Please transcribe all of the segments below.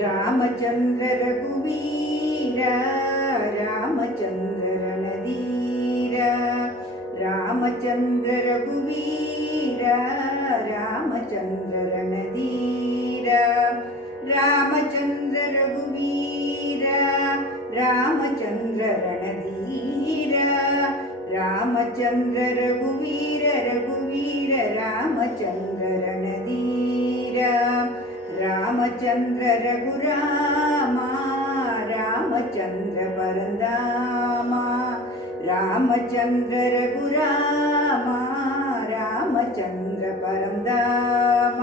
ರಾಮಚಂದ್ರ ರಘುವೀರ ರಾಮಚಂದ್ರ ರಣಧೀರ ರಾಮಚಂದ್ರ ರಘುವೀರ ರಾಮಚಂದ್ರ ರಣಧೀರ ರಾಮಚಂದ್ರ ರಘುವೀರ ರಾಮಚಂದ್ರ ರಣಧೀರ ರಾಮಚಂದ್ರ ರಘುವೀರ ರಘುವೀರ ರಾಮಚಂದ್ರ ರಣಧೀರ ರಾಮಚಂದ್ರ ರಘುರಾಮ ರಾಮಚಂದ್ರ ಪರಂಧಾಮ ರಾಮಚಂದ್ರ ರಘುರಾಮ ರಾಮಚಂದ್ರ ಪರಂಧಾಮ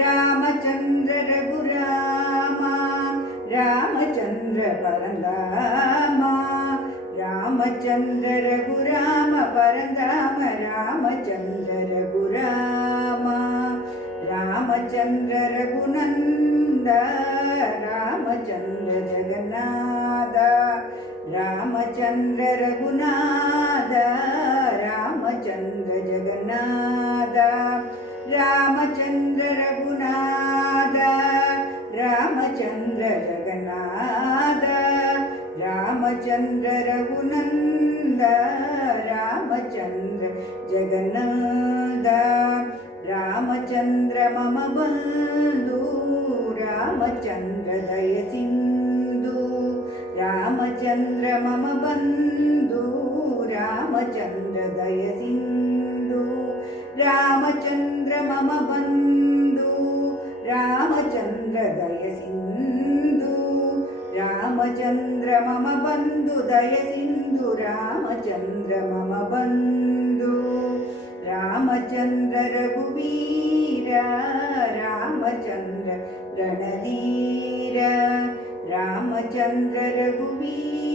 ರಾಮಚಂದ್ರ ರಘುರಾಮ ರಾಮಚಂದ್ರ ಪರಂಧಾಮ ರಾಮಚಂದ್ರ ರಘುರಾಮ ಪರಂಧಾಮ ರಾಮಚಂದ್ರ ರಘುರಾಮ ರಾಮಚಂದ್ರ ರಘುನಂದ ರಾಮಚಂದ್ರ ಜಗನ್ನಾಥ ರಾಮಚಂದ್ರ ರಘುನಾಥ ರಾಮಚಂದ್ರ ಜಗನ್ನಾಥ ರಾಮಚಂದ್ರ ರಘುನಾಥ ರಾಮಚಂದ್ರ ಜಗನ್ನಾಥ ರಾಮಚಂದ್ರ ರಘುನಂದ ರಾಮಚಂದ್ರ ಜಗನ್ನಾಥ ರಾಮಚಂದ್ರ ಮಮ ಬಂಧು ರಾಮಚಂದ್ರ ದಯ ಸಿಂಧು ರಾಮಚಂದ್ರ ಮಮ ಬಂಧು ರಾಮಚಂದ್ರ ದಯ ಸಿಂಧು ರಾಮಚಂದ್ರ ಮಮ ಬಂಧು ರಾಮಚಂದ್ರ ದಯ ಸಿಂಧು ರಾಮಚಂದ್ರ ಮಮ ಬಂಧು ದಯ ಸಿಂಧು ರಾಮಚಂದ್ರ ಮಮ ಬಂಧು ರಾಮಚಂದ್ರ ರಘುವೀರ ರಾಮಚಂದ್ರ ರಣಧೀರ ರಾಮಚಂದ್ರ ರಘುವೀರ